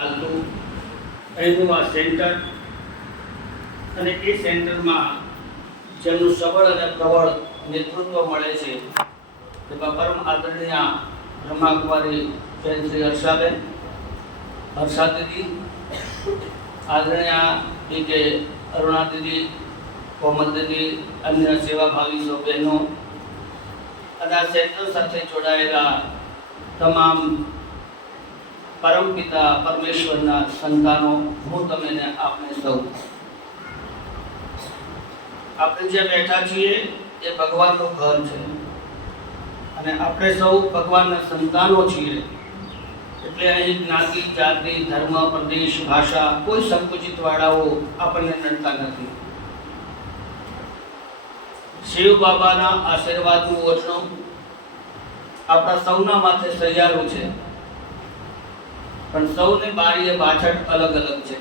ચાલતું અહીંનું આ સેન્ટર અને એ સેન્ટરમાં જેમનું સબળ અને પ્રબળ નેતૃત્વ મળે છે તેમાં પરમ આદરણીય બ્રહ્માકુમારી બેન શ્રી હર્ષા દીદી, આદરણીય કે અરુણા દીદી, કોમલ દીદી, અન્ય સેવાભાવી સૌ બહેનો અને આ સેન્ટર સાથે જોડાયેલા તમામ પરમપિતા પરમેશ્વરના સંતાનો, હું તમને આપણે સૌ આપણે જે બેઠા છીએ એ ભગવાનનું ઘર છે અને આપણે સૌ ભગવાનના સંતાનો છીએ. એટલે અહીં જ્ઞાતિ, જાતિ, ધર્મ, પ્રદેશ, ભાષા કોઈ સંકુચિત વાળાઓ આપણને નડતા નથી. શિવ બાબાના આશીર્વાદનું ઓછણું આપણા સૌના માથે સહિયારું છે, પણ સૌની બારીએ પાછળ અલગ અલગ છે.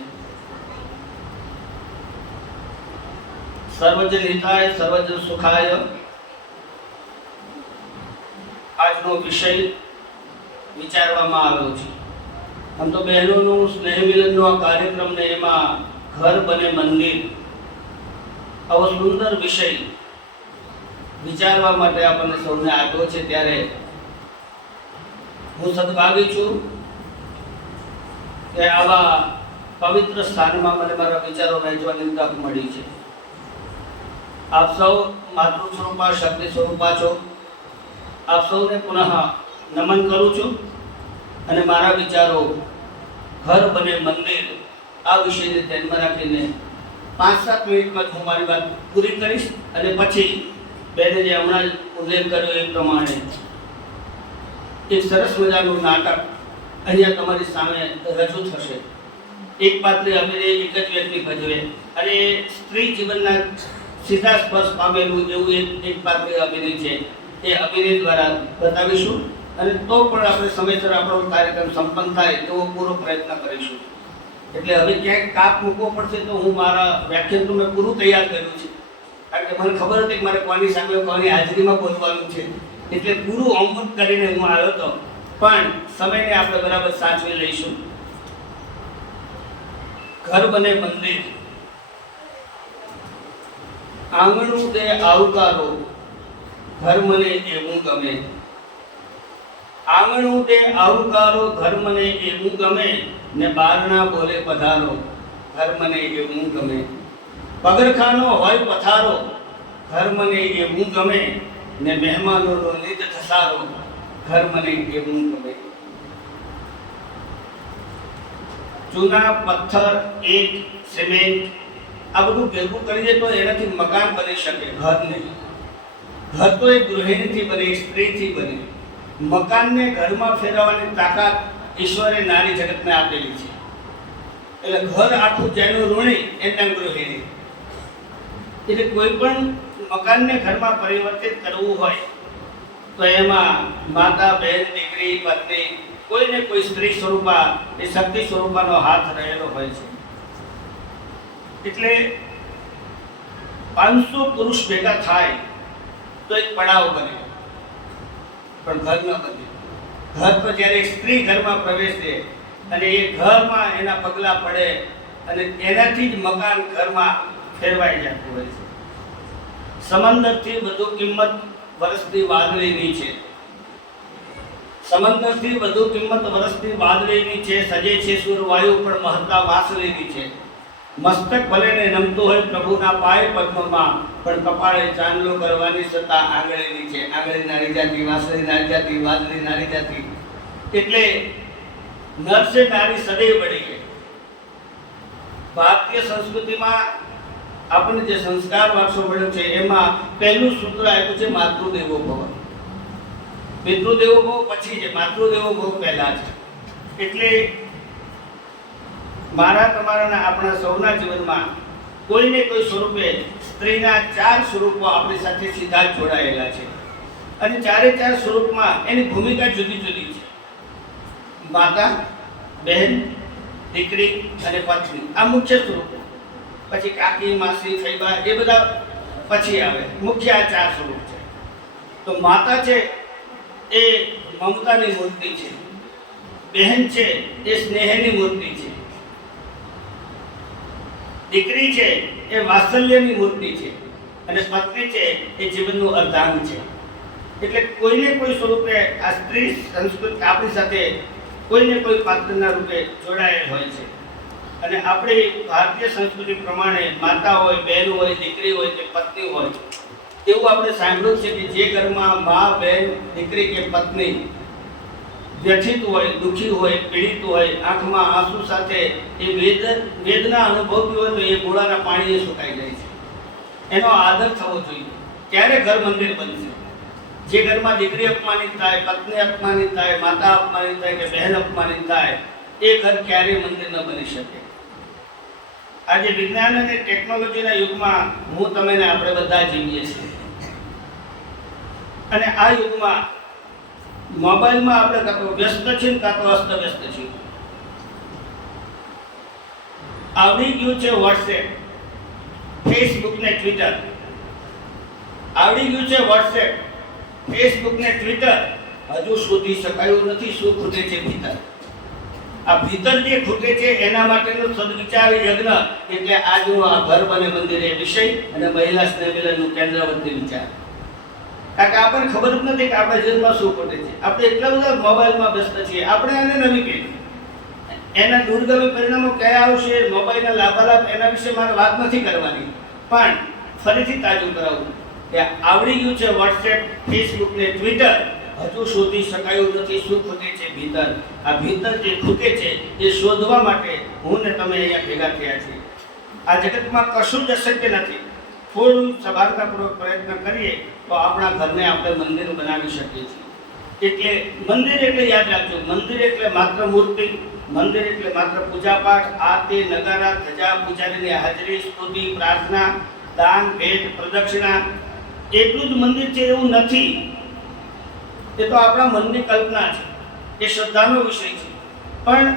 સર્વજન હિતાય સર્વજન સુખાય આજનો વિષય વિચારવામાં આવ્યો છે. આમ તો બહેનોનું સ્નેહ મિલનનો આ કાર્યક્રમ ને એમાં ઘર બને મંદિર આવો સુંદર વિષય વિચારવા માટે આપણને સૌને આપ્યો છે, ત્યારે હું સદભાગી છું કે આવા પવિત્ર સ્થાનમાં મને મારા વિચારો વહેંચવાની તક મળી છે. આપ સૌ માતૃ સ્વરૂપા, શક્તિ સ્વરૂપા છો. આપ સૌને પુનઃ નમન કરું છું અને મારા વિચારો ઘર બને મંદિર આ વિષયને ધ્યાનમાં રાખીને 5-7 મિનિટમાં હું મારી વાત પૂરી કરીશ અને પછી બેને જે હમણાં જ ઉલ્લેખ કર્યો એ પ્રમાણે એક સરસ મજાનું નાટક અહીંયા તમારી સામે રજૂ થશે. એક પાત્રે અભિનય એક જ વ્યક્તિ ભજવે અને સ્ત્રી જીવનના સીધા સ્પર્શ પામેલું એવું એક પાત્રે અભિનય છે. એ અભિનય દ્વારા બતાવીશું અને તો પણ આપણે સમયસર આપણો કાર્યક્રમ સંપન્ન થાય એવો પૂરો પ્રયત્ન કરીશું. એટલે હવે ક્યાંક કાપ મૂકવો પડશે તો હું મારા વ્યાખ્યાન મેં પૂરું તૈયાર કર્યું છે, કારણ કે મને ખબર હતી કે મારે કોની સામે કોની હાજરીમાં બોલવાનું છે. એટલે પૂરું હોમવર્ક કરીને હું આવ્યો હતો, પણ સમયને આપણે બરાબર સાચવી લઈશું. ઘર બને મંદિર, આંગણું દે આવકારો, ઘર મને એવું ગમે. આંગણું દે આવકારો, ઘર મને એવું ગમે ને બારણા બોલે પધારો, ઘર મને એવું ગમે. પગરખાનો હોય પથારો, ઘર મને એવું ગમે ને મહેમાનોનો નિત થસારો, ઘર મને એવું ગમે. ચૂના, પથ્થર, ઈંટ, સિમેન્ટ આ બધું ભેગું કરી દે તો એનાથી મકાન બની શકે, ઘર નહીં. ઘર તો એક ગૃહિણીથી બને, એક સ્ત્રીથી બને. મકાનને ઘરમાં ફેરવવાની તાકાત ઈશ્વરે નારી જગતને આપેલી છે. એટલે ઘર આખું જેનું ઋણી એના ગૃહિણી. એટલે કોઈ પણ મકાનને ઘરમાં પરિવર્તિત કરવું હોય તો એમાં માતા, બહેન, દીકરી, પત્ની, કોઈને કોઈ સ્ત્રી સ્વરૂપા એ શક્તિ સ્વરૂપાનો હાથ રહેલો હોય છે. એટલે 500 પુરુષ ભેગા થાય તો એક પડાવ બને, પણ ઘર ન બને. ઘર તો જ્યારે એક સ્ત્રી ઘરમાં પ્રવેશે અને એ ઘરમાં એના પગલા પડે અને એનાથી જ મકાન ઘરમાં ફેરવાઈ જતું હોય છે. સમંદરથી વધુ કિંમત વરસતી વાદળીની છે. સમંદરથી વધુ કિંમત વરસતી વાદળીની છે. સજે છે સુરવાયુ પણ મહત્તા વાસળીની છે. મસ્તક ભલે ને નમતું હોય પ્રભુના પાય પદ્મમાં, પણ કપાળે ચાંદલો કરવાની સત્તા આંગળીની છે. આંગળી નારી જાતિ, વાસળી નારી જાતિ, વાદળી નારી જાતિ. એટલે નર સે નારી સદૈવ બળી ગઈ. ભારતીય સંસ્કૃતિમાં આપણને જે સંસ્કાર વારસો મળ્યો છે એમાં પહેલું સૂત્ર આપ્યું છે માતૃદેવો ભવ. પિતૃદેવો ભવ પછી છે, માતૃદેવો ભવ પહેલા છે. એટલે મારા, તમારા, આપણા સૌના જીવનમાં કોઈને કોઈ સ્વરૂપે સ્ત્રીના 4 સ્વરૂપો આપણી સાથે સીધા જોડાયેલા છે અને 4 સ્વરૂપમાં એની ભૂમિકા જુદી જુદી છે. માતા, બહેન, દીકરી અને પત્ની આ મુખ્ય સ્વરૂપો. પછી કાકી, માસી, ફૈબા એ બધા પછી આવે. મુખ્ય આ 4 સ્વરૂપ છે. તો માતા છે એ મમતાની મૂર્તિ છે. બહેન છે એ સ્નેહની મૂર્તિ છે, દીકરી છે એ વાત્સલ્યની મૂર્તિ છે, અને પત્ની છે એ જીવનનું અર્ધાંગ છે. એટલે કોઈને કોઈ સ્વરૂપે આ સ્ત્રી સંસ્કૃતિ આપણી સાથે કોઈને કોઈ પાત્રના રૂપે જોડાયેલ હોય છે. અને આપણી ભારતીય સંસ્કૃતિ પ્રમાણે માતા હોય, બહેન હોય, દીકરી હોય કે પત્ની હોય, એવું આપણે સાંભળ્યું છે કે જે ઘરમાં મા, બહેન, દીકરી કે પત્ની વ્યથિત હોય, દુઃખી હોય, પીડિત હોય, આંખમાં આંસુ સાથે એ વેદના અનુભવતી હોય તો એ ગોળાના પાણીએ સુકાઈ જાય છે. એનો આદર થવો જોઈએ, ત્યારે ઘર મંદિર બનશે. જે ઘરમાં દીકરી અપમાનિત થાય, પત્ની અપમાનિત થાય, માતા અપમાનિત થાય કે બહેન અપમાનિત થાય, એ ઘર ક્યારેય મંદિર ન બની શકે. આજે વિજ્ઞાન અને ટેકનોલોજીના યુગમાં હું તમે ને આપણે બધા જીવીએ છીએ, અને આ યુગમાં મોબાઈલમાં આપણે કાં તો વ્યસ્ત છીએ કાં તો અસ્તવ્યસ્ત છીએ. આવડી ગયું છે વોટ્સએપ, ફેસબુક ને ટ્વિટર. આવડી ગયું છે વોટ્સએપ, ફેસબુક ને ટ્વિટર. હજુ શોધી શકાયું નથી શું ખૂટે છે ભીતર. આ ભીતર જે ખૂટે છે એના માટેનો સદવિચાર યજ્ઞ એટલે આજનું આ ઘર બને મંદિર એ વિષય અને મહિલા સ્નેહ મિલનનું કેન્દ્રવર્તી વિચાર. કારણ કે આપણને ખબર જ નથી કે આપણા જીવનમાં શું ખૂટે છે. આપણે એટલા બધા મોબાઈલમાં વ્યસ્ત છીએ. આપણે આને નવી પેઢી, એના દૂરગામી પરિણામો કયા આવશે, મોબાઈલના લાભાલાભ, એના વિશે મારે વાત નથી કરવાની, પણ ફરીથી તાજું કરાવું કે આવડી ગયું છે વોટ્સએપ, ફેસબુક ને ટ્વિટર. હજુ શોધી શકાયું નથી શું ખૂટે છે ભીતર. આ ભીતર જે ખૂટે છે એ શોધવા માટે હું ને તમે અહીંયા ભેગા થયા છીએ. આ જગતમાં કશું જ અશક્ય નથી. થોડું સભાનતાપૂર્વક પ્રયત્ન કરીએ તો આપણા ઘરને આપણે મંદિર બનાવી શકીએ છીએ. એટલે મંદિર એટલે યાદ રાખજો, મંદિર એટલે માત્ર મૂર્તિ, મંદિર એટલે માત્ર પૂજાપાઠ, આરતી, નગારા, ધજા, પૂજારીની હાજરી, સ્તુતિ, પ્રાર્થના, દાન, ભેટ, પ્રદક્ષિણા એટલું જ મંદિર છે એવું નથી. એ તો આપણા મનની કલ્પના છે, એ શ્રદ્ધાનો વિષય છે. પણ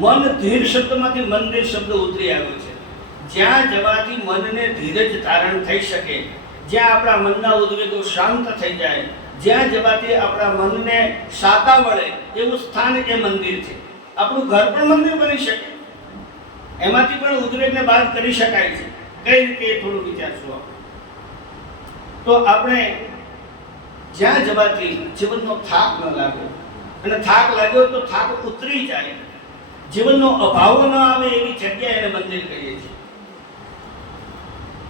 મન ધીર શબ્દમાંથી મંદિર શબ્દ ઉતરી આવ્યો છે. જ્યાં જવાથી મનને ધીરજ ધારણ થઈ શકે, જ્યાં આપણા મનના ઉદ્વેગો શાંત થઈ જાય, જ્યાં જવાથી આપણા મનને શાતા વળે એવું સ્થાન એ મંદિર છે. આપણું ઘર પણ મંદિર બની શકે, એમાંથી પણ ઉદ્વેગને બાદ કરી શકાય છે. કઈ રીતે એ થોડું વિચારશું આપણે. તો આપણે જ્યાં જવાથી જીવનનો થાક ન લાગે, અને થાક લાગ્યો તો થાક ઉતરી જાય, જીવનનો અભાવ ન આવે એવી જગ્યા એને મંદિર કહીએ છીએ.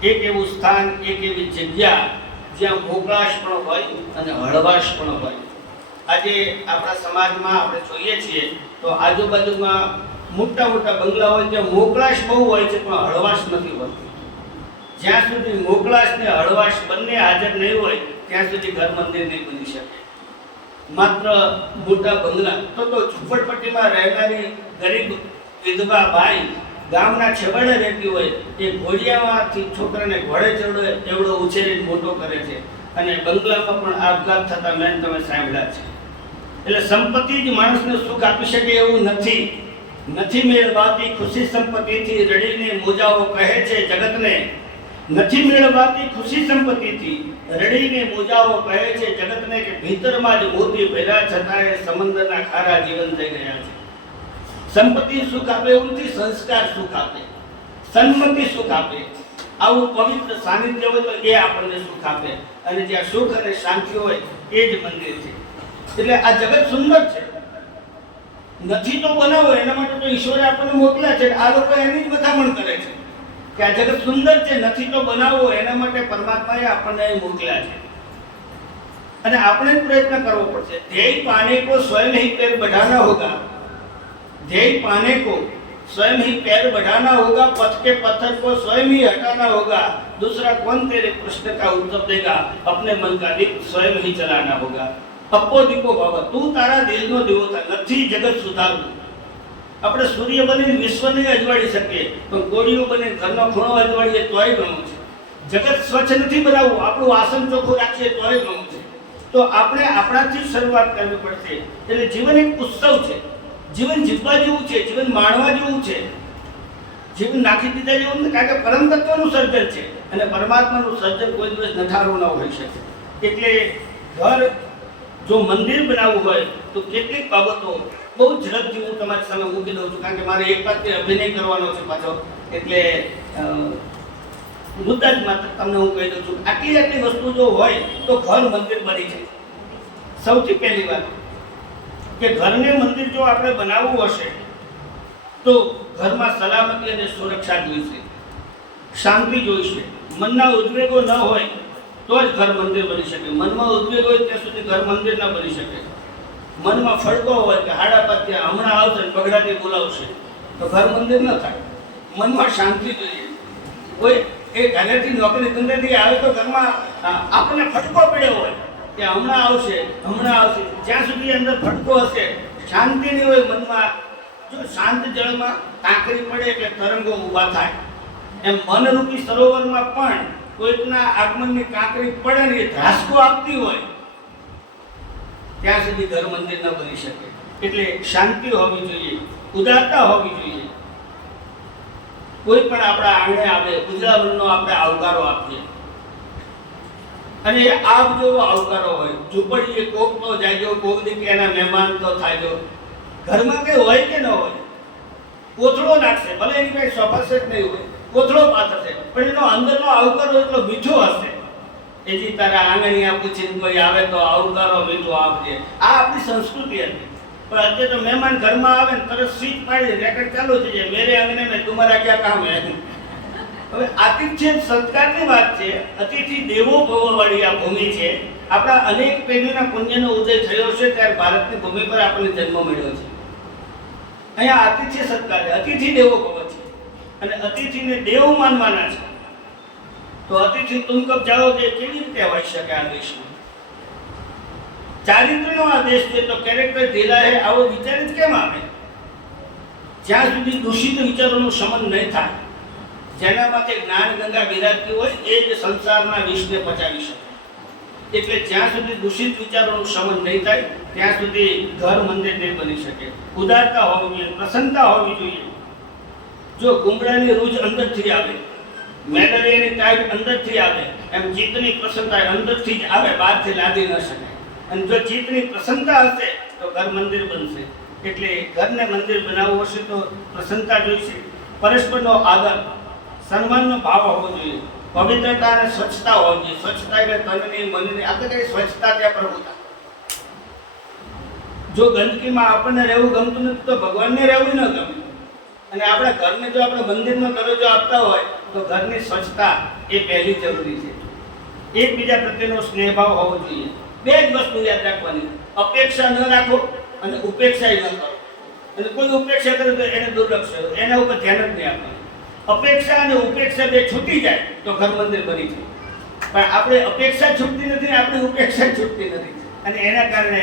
એક એવું સ્થાન, એક એવી જગ્યા જ્યાં મોકળાશ પણ હોય અને હળવાશ પણ હોય. આજે આપણા સમાજમાં આપણે જોઈએ છીએ તો આજુબાજુમાં મોટા મોટા બંગલા હોય ત્યાં મોકળાશ બહુ હોય છે પણ હળવાશ નથી હોતી. જ્યાં સુધી મોકળાશ ને હળવાશ બંને હાજર નહીં હોય ત્યાં સુધી ઘર મંદિર નહીં બની શકે. માત્ર મોટા બંગલા તો ઝૂંપડપટ્ટીમાં રહેનારી ગરીબ વિધવા બાઈ ગામના છેવાડે રહેતી હોય, એ ઘોડિયામાંથી છોકરાને ઘોડે ચડે એવડો ઉછેરીને મોટો કરે છે, અને બંગલામાં પણ આપઘાત થતા મેં તમે સાંભળ્યા છે. એટલે સંપત્તિ જ માણસને સુખ આપી શકે એવું નથી. નથી મેળવાતી ખુશી સંપત્તિથી, રડીને મોજાઓ કહે છે જગતને. નથી મેળવાતી ખુશી સંપત્તિથી, રડીને મોજાઓ કહે છે જગતને કે ભીતરમાં જ મોતી ભર્યા છતાંય સમંદરના ખારા જીવન થઈ ગયા છે. સંપત્તિ સુખ આપે એવું નથી, સંસ્કાર સુખ આપે, સન્મતિ સુખ આપે. આવું પવિત્ર સાનિધ્ય હોય તો એ આપણને સુખ આપે, અને જ્યાં સુખ અને શાંતિ હોય એ જ મંદિર છે. એટલે આ જગત સુંદર છે, નથી તો બનાવો, એના માટે તો ઈશ્વરે આપણને મોકલ્યા છે. આ લોકો એની જ મથામણ કરે છે કે આ જગત સુંદર છે, નથી તો બનાવો, એના માટે પરમાત્માએ આપણને મોકલ્યા છે. અને આપણે જ પ્રયત્ન કરવો પડશે. ધ્યેય પાને કો સ્વયં ही पैर बढ़ाना होगा, ध्येय पाने को स्वयं ही पैर बढ़ाना होगा, पथ के पत्थर को स्वयं ही हटाना होगा, दूसरा कौन तेरे प्रश्न का उत्तर देगा, अपने मन का दीप स्वयं ही जलाना होगा. અપો દીપો બાબા, તું તારા દિલનો દીવો થા, નથી જગત સુધારવું. આપણે સૂર્ય બનીને વિશ્વને અજવાળી શકીએ, પણ ગોળીઓ બનીને ઘરનો ખૂણો અજવાળીએ તોય ઘણું છે. જગત સ્વચ્છ નથી બનાવવું, આપણું આસન ચોખ્ખું રાખીએ તોય ઘણું છે. તો આપણે આપણાથી શરૂઆત કરવી પડશે. એટલે જીવન એક ઉત્સવ છે, જીવન જીવવા જેવું છે, જીવન માણવા જેવું છે. જીવન નાખી દીધા જેવું નથી, કારણ કે પરમ તત્વનું સર્જન છે, અને પરમાત્માનું સર્જન કોઈ દિવસ નઠારું ન હોઈ શકે. એટલે ઘર જો મંદિર બનાવવું હોય તો કેટલીક બાબતો બહુ ઝડપથી હું તમારી સામે મૂકી દઉં છું, કારણ કે મારે એક પાત્ર અભિનય કરવાનો છે પાછો, એટલે મુદ્દા જ માત્ર તમને હું કહી દઉં છું. આટલી વસ્તુ જો હોય તો ઘર મંદિર બની છે. સૌથી પહેલી વાત કે ઘરને મંદિર જો આપણે બનાવવું હશે તો ઘરમાં સલામતી અને સુરક્ષા જોઈશે, શાંતિ જોઈશે, મનના ઉદ્વેગો ન હોય તો જ ઘર મંદિર બની શકે. મનમાં ઉદ્વેગ હોય ત્યાં સુધી ઘર મંદિર ન બની શકે. મનમાં ફડકો હોય કે હાડા પાત્યા હમણાં આવશે પગડાથી બોલાવશે તો ઘર મંદિર ન થાય. મનમાં શાંતિ જોઈએ. કોઈ એ ઘરેથી નોકરી ધંધેથી આવે તો ઘરમાં આપણને ફટકો પડ્યો હોય કે હમણાં આવશે. જ્યાં સુધી અંદર ફટકો હશે, શાંતિ નહીં હોય મનમાં, જો શાંત જળમાં કાંકરી પડે એટલે તરંગો ઊભા થાય. એમ મનરૂપી સરોવરમાં પણ કોઈકના આગમનની કાંકરી પડે ને ધ્રાસકો આપતી હોય ત્યાં સુધી ઘર મંદિર ન બની શકે. એટલે શાંતિ હોવી જોઈએ, ઉદારતા હોવી જોઈએ. કોઈ પણ આપણા આંગણે આવે ઉજળામણનો આપણે આવકારો આપીએ, અને આપ જેવો આવકારો હોય. ઝૂંપડીએ કોક તો જાયજો, કોક દીક એના મહેમાન તો થાયજો. ઘરમાં કઈ હોય કે ન હોય, કોથળો નાખશે, ભલે એની કઈ સોફા સેટ નહીં હોય, કોથળો પાથરશે, પણ એનો અંદરનો આવકારો એટલો મીઠો હશે. એજી તારા આંગણિયા પૂછીને કોઈ આવે તો આવકારો મીઠો આપજે. આ આપણી સંસ્કૃતિ હતી. પણ અત્યારે તો મહેમાન ઘરમાં આવે ને તરત સ્વિચ પાડી રેકર્ડ ચાલુ થઈ જાય, મેરે આંગણે મેં તમારા ક્યાં કામ હે. હવે આતિથ્ય સત્કારની વાત છે. અતિથિ દેવો ભવ વાળી આ ભૂમિ છે. આપણા અનેક પેઢીના પુણ્યનો ઉદય થયો છે ત્યારે ભારતની ભૂમિ પર આપણને જન્મ મળ્યો છે. અહીંયા આતિથ્ય સત્કાર છે, અતિથિ દેવો ભવ છે, અને અતિથિને દેવ માનવાના છે. તો અતિથિ તુમ કબ જાઓગે કેવી રીતે હોઈ શકે આ દેશમાં? ચારિત્રનો આ દેશ છે તો કેરેક્ટર ઢીલા હે આવો વિચાર જ કેમ આવે? જ્યાં સુધી દૂષિત વિચારોનું શમન નહીં થાય, જેના માથે જ્ઞાન ગંગા બિરાજતી હોય એ જ સંસારના વિષને પચાવી શકે. એટલે જ્યાં સુધી દૂષિત વિચારોનું શમન નહીં થાય ત્યાં સુધી ઘર મંદિર નહીં બની શકે. ઉદારતા હોવી જોઈએ, પ્રસન્નતા હોવી જોઈએ. જો ગુમડાની રૂજ અંદરથી આવે, મેલેરિયાની ટાઈપ અંદરથી આવે, એમ ચિત્તની પ્રસન્નતા અંદરથી જ આવે, બહારથી લાદી ન શકે. અને જો ચિત્તની પ્રસન્નતા હશે તો ઘર મંદિર બનશે. એટલે ઘરને મંદિર બનાવવું હશે તો પ્રસન્નતા જોઈશે, પરસ્પરનો આદર, સન્માનનો ભાવ હોવો જોઈએ, પવિત્રતા અને સ્વચ્છતા હોવી જોઈએ. સ્વચ્છતા એટલે તનની મનની, આપણે કઈ સ્વચ્છતા ત્યાં પ્રભુતા. જો ગંદકીમાં આપણને રહેવું ગમતું નથી તો ભગવાનને રહેવું ન ગમે. અને આપણા ઘરને જો આપણે મંદિરમાં દરજ્જો આપતા હોય તો ઘરની સ્વચ્છતા એ પહેલી જરૂરી છે. એકબીજા પ્રત્યેનો સ્નેહભાવ હોવો જોઈએ. બે જ વસ્તુ યાદ રાખવાની, અપેક્ષા ન રાખો અને ઉપેક્ષા ન કરો. અને કોઈ ઉપેક્ષા કરે તો એને દુર્લક્ષ કરો, એના ઉપર ધ્યાન જ નહીં આપવાનું. અપેક્ષા અને ઉપેક્ષા બે છૂટી જાય તો ઘર મંદિર બની જાય. પણ આપણે અપેક્ષા છૂટતી નથી, આપણી ઉપેક્ષા છૂટતી નથી, અને એના કારણે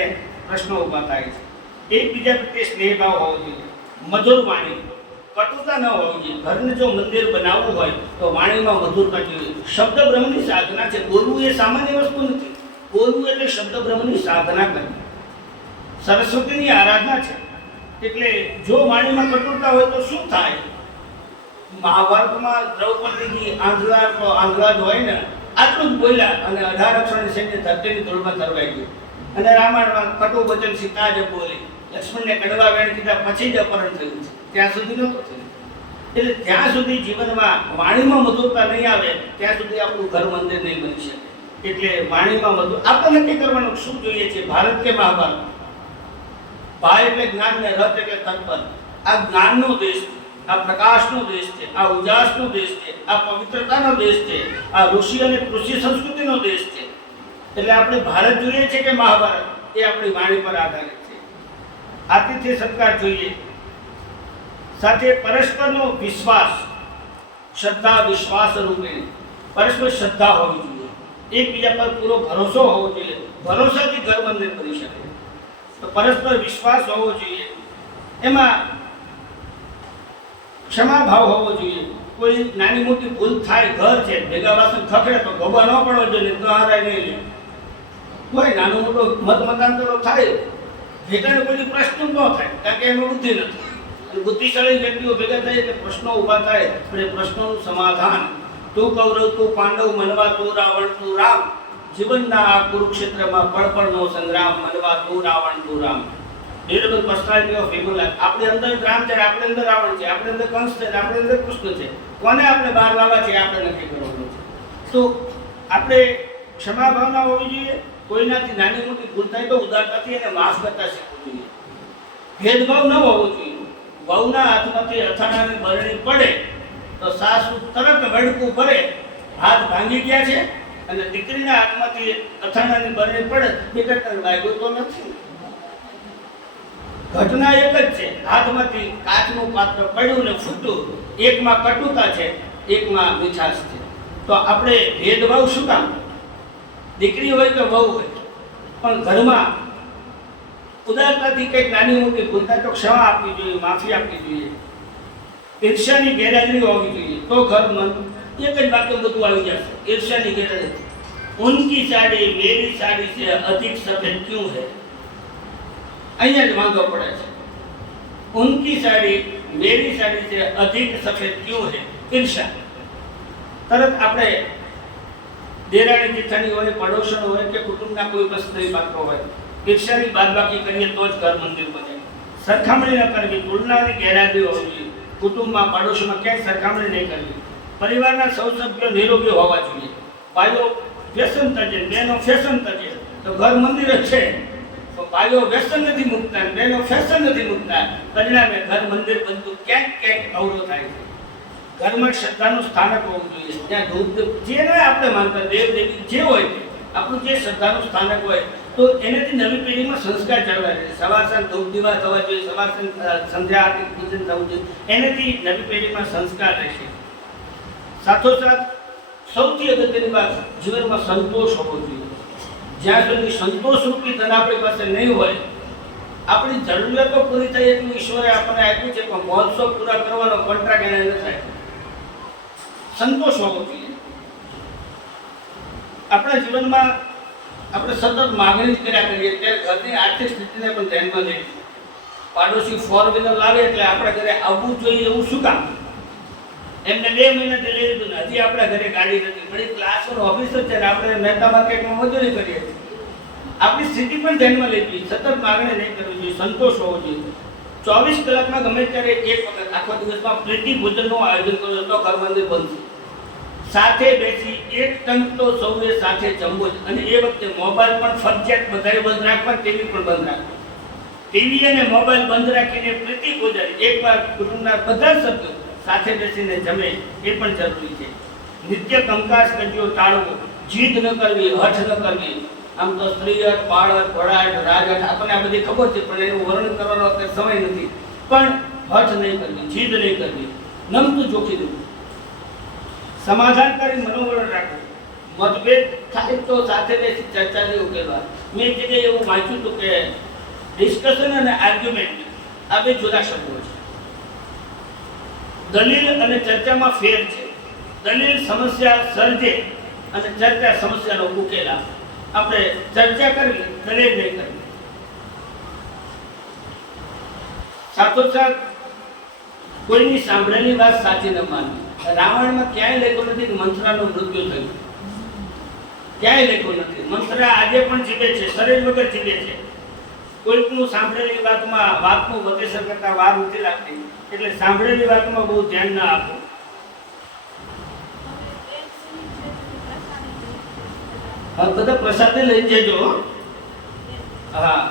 પ્રશ્નો ઊભા થાય છે. એકબીજા પ્રત્યે સ્નેહભાવ હોવો જોઈએ, મધુર વાણી, કટુતા ન હોવી જોઈએ. ઘરને જો મંદિર બનાવવું હોય તો વાણીમાં મધુરતા જોઈએ. શબ્દ બ્રહ્મની સાધના છે. બોલવું એ સામાન્ય વસ્તુ નથી. બોલવું એટલે શબ્દ બ્રહ્મની સાધના કરવી, સરસ્વતીની આરાધના છે. એટલે જો વાણીમાં કટુતા હોય તો શું થાય? મહાભારતમાં દ્રૌપદીજી આંધળા જ હોય ને, આટલું જ બોલ્યા અને 18 અક્ષરની સૈન્ય ધરતીની ધૂળમાં તરવાઈ ગયું. અને રામાયણમાં કટુ વચન સીતા જ બોલી, લક્ષ્મણને કડવા વેણ કીધા પછી જ અપહરણ થયું છે, ત્યાં સુધી નહોતું થયું. એટલે ત્યાં સુધી જીવનમાં વાણીમાં મધુરતા નહીં આવે ત્યાં સુધી આપણું ઘર મંદિર નહીં બની શકે. એટલે વાણીમાં મધુર આપણે નક્કી કરવાનું શું જોઈએ છે, ભારત કે મહાભારત? ભા એટલે જ્ઞાન ને રથ એટલે તત્પર. આ જ્ઞાનનો દેશ છે, આ પ્રકાશનો દેશ છે, આ ઉજાસનો દેશ છે, આ પવિત્રતાનો દેશ છે, આ ઋષિ અને કૃષિ સંસ્કૃતિનો દેશ છે. એટલે આપણે ભારત જોઈએ છે કે મહાભારત, એ આપણી વાણી પર આધારિત છે. આતિથ્ય સત્કાર જોઈએ, સાથે પરસ્પરનો વિશ્વાસ, શ્રદ્ધા વિશ્વાસ રૂપે પરસ્પર શ્રદ્ધા હોવી જોઈએ, એકબીજા પર પૂરો ભરોસો હોવો જોઈએ. ભરોસાથી ઘર મંદિર બની શકે. તો પરસ્પર વિશ્વાસ હોવો જોઈએ. એમાં ક્ષમા ભાવ હોવો જોઈએ. કોઈ નાની મોટી ભૂલ થાય, ઘર છે, ભેગા વાસણ ખખડે તો ગોબા ન પડવો જોઈએ, તો હારાય નહીં લે. કોઈ નાનો મોટો મતાંતરો થાય, ભેટાને કોઈ પ્રશ્ન ન થાય, કારણ કે એમાં બુદ્ધિ નથી. અને બુદ્ધિશાળી વ્યક્તિઓ ભેગા થાય એટલે પ્રશ્નો ઊભા થાય, પણ એ પ્રશ્નોનું સમાધાન તું કૌરવ, તું પાંડવ, મનવા તું રાવણ, તું રામ. જીવનના આ કુરુક્ષેત્રમાં પળપળનો સંગ્રામ, મનવા તું રાવણ, તું Ram. Durable personality of human life. આપણી અંદર રામ છે, આપણી અંદર રાવણ છે, આપણી અંદર કંસ છે, આપણી અંદર કૃષ્ણ છે. કોને આપણે બહાર લાવવા છે આપણે નક્કી કરવાનું છે. તો આપણે ક્ષમા ભાવના હોવી જોઈએ. કોઈનાથી નાની મોટી ભૂલ થાય તો ઉદારતાથી એને માફ કરતા શીખવું જોઈએ. ભેદભાવ ન હોવો જોઈએ. વહુના હાથમાંથી અથાણાની બરણી પડે તો સાસુ તરત વડકું ભરે, હાથ ભાંગી ગયા છે, અને દીકરીના હાથમાંથી અથાણાની બરણી પડે બેટા વાગ્યો તો નથી. ઘટના એક જ છે, હાથમાંથી કાચનું પાત્ર પડ્યું ને ફૂટ્યું. એકમાં કટુતા છે, એકમાં મીઠાશ છે. તો આપણે ભેદભાવ શું કામ? દીકરી હોય કે વહુ હોય, પણ ઘરમાં ઉદારતાથી કંઈક નાની મોટી ભૂલ થાય તો ક્ષમા આપવી જોઈએ, માફી આપવી જોઈએ. ઈર્ષ્યાની ગેરહાજરી હોવી જોઈએ. તો ઘર મન એક જ વાક્ય બધું આવી જશે. ઈર્ષ્યાની ગેરહાજરી. ઉનકી સાડી મેરી સાડી से अधिक सफेद क्यों है? અહીંયા જ વાંધો પડે છે. ઉનકી સાડી મેરી સાડી से अधिक सफेद क्यों है? ઈર્ષ્યા. તરત આપણે દેરાણી જેઠાણી હોય, પડોશણ હોય કે કુટુંબના કોઈ સ્ત્રી પાત્ર હોય, ઈર્ષ્યાની બાદબાકી કરીએ તો જ ઘર મંદિર બને. સરખામણી ન કરવી, તુલનાની ગેરહાજરી હોવી જોઈએ. કુટુંબમાં પડોશમાં ક્યાંય સરખામણી નહીં કરવી. પરિવારના સૌ સભ્યો નિરોગી હોવા જોઈએ. ભાઈઓ વ્યસન તજે, બહેનો ફેશન તજે. તો ઘર મંદિર જ છે, તો ભાઈઓ વ્યસન નથી મૂકતા, બહેનો ફેશન નથી મૂકતા, પરિણામે ઘર મંદિર બનતું ક્યાંક અવરોધ થાય છે. ઘરમાં શ્રદ્ધાનું સ્થાનક હોવું જોઈએ. ત્યાં ધૂપ જેને આપણે માનતા દેવ દેવી જે હોય, આપણું જે શ્રદ્ધાનું સ્થાનક હોય, તો એનાથી નવી પેઢીમાં સંસ્કાર જળવાય છે. સવાર સાંજ ધૂપ દીવા થવા જોઈએ, સવાર સાંજ સંધ્યા આરતી પૂજન થવું જોઈએ. એનાથી નવી પેઢીમાં સંસ્કાર રહેશે. સાથોસાથ સૌથી અગત્યની વાત, જીવનમાં સંતોષ હોવો જોઈએ. જ્યાં સુધી સંતોષ રૂપી ધન આપણી પાસે નહીં હોય, આપણી જરૂરિયાતો પૂરી થાય એટલું ઈશ્વરે આપણને આપ્યું છે, પણ મહોત્સવ પૂરા કરવાનો કોન્ટ્રાક્ટ એને ન થાય. સંતોષ હોવો જોઈએ. આપણા જીવનમાં આપણે સતત માગણી કર્યા કરીએ ત્યારે ઘરની આર્થિક સ્થિતિને પણ ધ્યાનમાં લઈએ. પાડોશી 4 વ્હીલર લાવે એટલે આપણા ઘરે આવવું જોઈએ એવું શું કામ? એમને 2 મહિનાથી લઈ લીધું ને હજી આપણા ઘરે ગાડી નથી. પણ ક્લાસનો ઓફિસર છે ને આપણે મહેતા માર્કેટમાં મજૂરી કરીએ છીએ. આપણી સ્થિતિ પણ ધ્યાનમાં લેવી, સતત માગણી નહીં કરવી જોઈએ. સંતોષ હોવો જોઈએ. 24 કલાકમાં ગમે ત્યારે એક વખત આખો દિવસમાં પ્રીતિ ભોજનનું આયોજન કરજો તો ઘર મંદિર બનશે. સાથે બેસી એક ટંક તો સૌએ સાથે જમવું જ. અને એ વખતે મોબાઈલ પણ ફરજિયાત બધાએ બંધ રાખવા, ટીવી પણ બંધ રાખવા. ટીવી અને મોબાઈલ બંધ રાખીને પ્રીતિ ભોજન એકવાર કુટુંબના બધા સભ્યો સાથે બેસીને જમે એ પણ જરૂરી છે. નિત્ય કંકાસ કરજો ટાળવો, જીદ ન કરવી, હઠ ન કરવી. આમ તો સ્ત્રીહઠ, બાળહઠ, ભડાહઠ, રાજહઠ આપણને આ બધી ખબર છે, પણ એનું વર્ણન કરવાનો અત્યારે સમય નથી. પણ હઠ નહીં કરવી, જીદ નહીં કરવી, નમતું જોખી દેવું, સમાધાનકારી મનોવરણ રાખવું. મતભેદ થાય તો સાથે બેસી ચર્ચાથી ઉકેલવા. મેં એક જગ્યાએ એવું વાંચ્યું હતું કે ડિસ્કશન અને આર્ગ્યુમેન્ટ આ બે જુદા શબ્દો છે. દલીલ અને ચર્ચામાં ફેર છે. દલીલ સમસ્યા સર્જે અને ચર્ચા સમસ્યાનો ઉકેલ આપે. આપણે ચર્ચા કરવી, દલીલ નહીં કરવી. સાથોસાથ કોઈની સાંભળેલી વાત સાચી ન માનવી. રામાયણમાં ક્યાંય લખ્યું નથી કે મંથરાનું મૃત્યુ થયું. ક્યાંય લખ્યું નથી. મંથરા આજે પણ જીવે છે, શરીર વગર જીવે છે. કોઈકનું સાંભળેલી વાતનું વતેસર કરતા વાર નથી લાગતી. એટલે સાંભળેલી વાતમાં બહુ ધ્યાન ના આપો. બધા પ્રસાદે લઈ જજો. હા,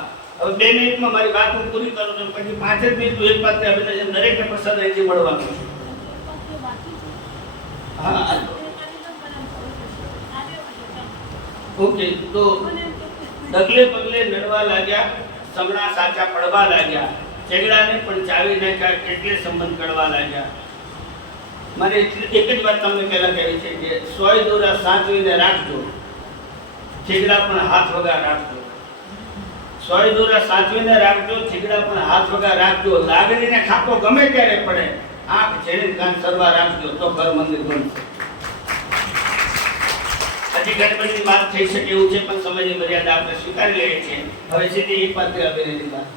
હવે 2 મિનિટમાં મારી વાત હું પૂરી કરું છું. પછી 5 જ મિનિટ એક વાત અભિનંદન દરેકને પ્રસાદ અહીંથી મળવાનો. હા, ઓકે. તો ડગલે પગલે નડવા લાગ્યા, સમણા સાચા પડવા લાગ્યા, ઝઘડાને પણ ચાવી નાખ્યા, કેટલે સંબંધ કડવા લાગ્યા. મારે એક જ વાત તમને પહેલા કહેવી છે કે 100 દોરા સાચવીને રાખજો, ઝઘડા પણ હાથ વગા રાખજો. 100 દોરા સાચવીને રાખજો, ઝઘડા પણ હાથ વગા રાખજો. લાગણીને ખાપો ગમે ત્યારે પડે, આંખ ઝેરી કાન સરવા રાખજો તો ઘર મંદિર બનશે. હજી ઘણી બધી વાત થઈ શકે એવું છે, પણ સમયની મર્યાદા આપણે સ્વીકારી લઈએ છીએ. હવે સીધી એક વાત અભિનયની વાત.